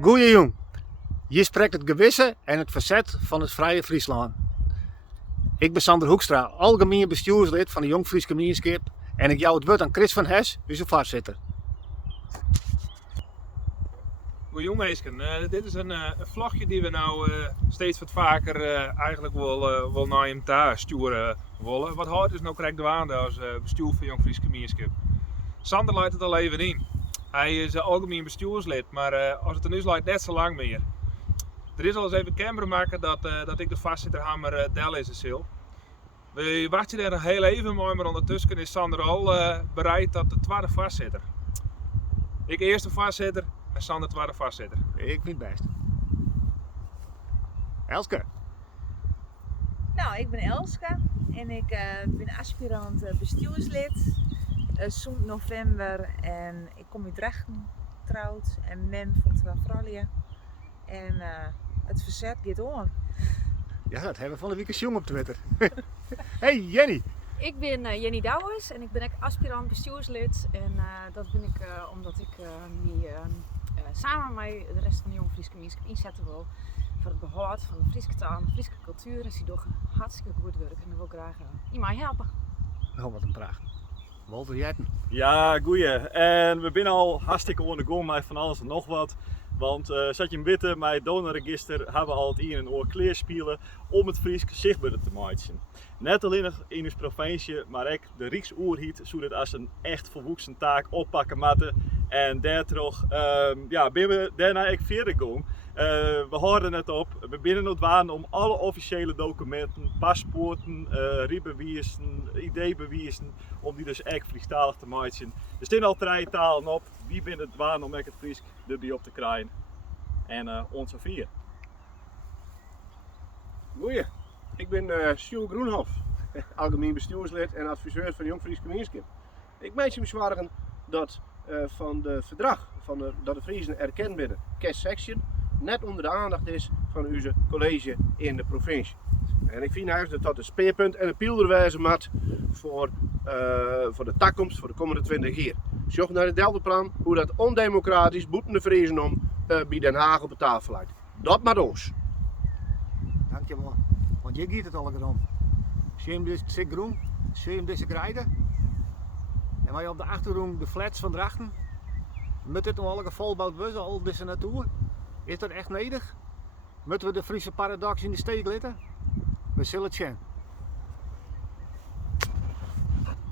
Goeie jong, je spreekt het gewisse en het verzet van het Vrije Friesland. Ik ben Sander Hoekstra, algemeen bestuurslid van de Jong Fries Gemeenschap en ik jou het woord aan Chris van Hes, onze voorzitter. Goeie meisken, dit is een vlogje die we nou steeds wat vaker eigenlijk wel naar hem thuis sturen willen. Wat houdt dus nou krijgt de waande als bestuur van Jong Fries Gemeenschap. Sander leidt het al even in. Hij is algemeen bestuurslid, maar als het er nu is, leidt net zo lang meer. Er is al eens even kenbaar maken dat ik de voorzitter Hammer Del is. We wachten er nog heel even mooi, maar ondertussen is Sander al bereid tot de tweede voorzitter. Ik eerste voorzitter en Sander tweede voorzitter. Ik vind het best. Elske. Nou, ik ben Elske en ik ben aspirant bestuurslid sinds november en ik kom uit Drachten, trouwd en mem van twee vrouwen. En het verzet gaat on. Ja, dat hebben we van de week eens jong op Twitter. Hey Jenny. Ik ben Jenny Douwers en ik ben ook aspirant bestuurslid. En dat ben ik omdat ik me samen met de rest van de Jong Fries Gemeenschap inzetten wil voor het behoud van de Friese taal en de Friese cultuur. En ze doen hartstikke goed werk en daar wil ik graag in mij helpen. Nou, wat een pracht. Walter Jetten. Ja, goeie. En we zijn al hartstikke on the go met van alles en nog wat. Want zat je in witte, met het donorregister hebben we al het in en oor kleerspielen om het Fries zichtbaarder te maken. Net alleen in ons provincie, maar ook de Rijksoerhiet, zodat als een echt volwassen taak oppakken moeten. En daardoor ben we daarna ook verder gegaan. We houden het op, we binnen het waan om alle officiële documenten, paspoorten, rijbewijzen, ID-bewijzen, om die dus echt Friestalig te maken. Er staan al 3 talen op, wie binnen het waan om het Fries erbij op te krijgen. En onze 4. Goeie, ik ben Sjoerd Groenhof, algemeen bestuurslid en adviseur van de Jong Fries Gemeenschap. Ik maak me zorgen dat van de verdrag dat de Friesen erkend binnen, Section, net onder de aandacht is van onze college in de provincie. En ik vind eigenlijk dat dat een speerpunt en een pielderwijze maat voor de toekomst voor de komende 20 jaar. Zoek naar het Deltaplan hoe dat ondemocratisch boeten de Friesen om bij Den Haag op de tafel lijkt. Dat maar ons. Dankjewel. Want je giet het al om. Zie je hem dus zik groen, zie je hem deze grijden. En wij op de achtergrond de flats van Drachten. Moet dit nog alle volbouwd worden, al deze natuur? Is dat echt nodig? Moeten we de Friese paradox in de steek laten? We zullen het zien.